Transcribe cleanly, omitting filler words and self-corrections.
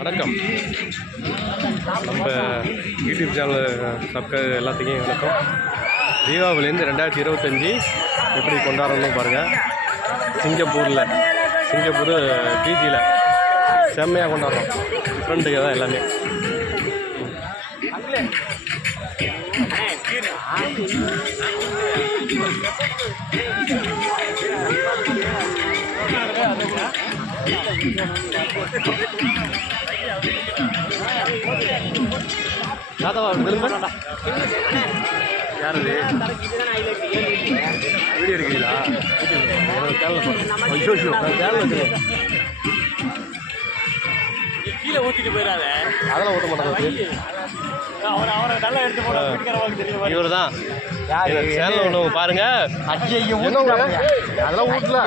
வணக்கம். நம்ம YouTube channel subscriber எல்லாத்துக்கும் வணக்கம். தீபாவளிலேருந்து 2025 எப்படி கொண்டாடணும் பாருங்கள். சிங்கப்பூர் பிஜியில் செம்மையாக கொண்டாடுறோம். ஃப்ரெண்டுக்கு தான் எல்லாமே. யார் வீடியோ எடுக்கிறீங்களா? கீழே ஊற்றிட்டு போயிடாத. அதெல்லாம் ஊற்ற மாட்டாங்க. அவரை நல்லா எடுத்து போட இவர் தான் சேனல் ஒன்று பாருங்க. அதெல்லாம் ஊற்றல.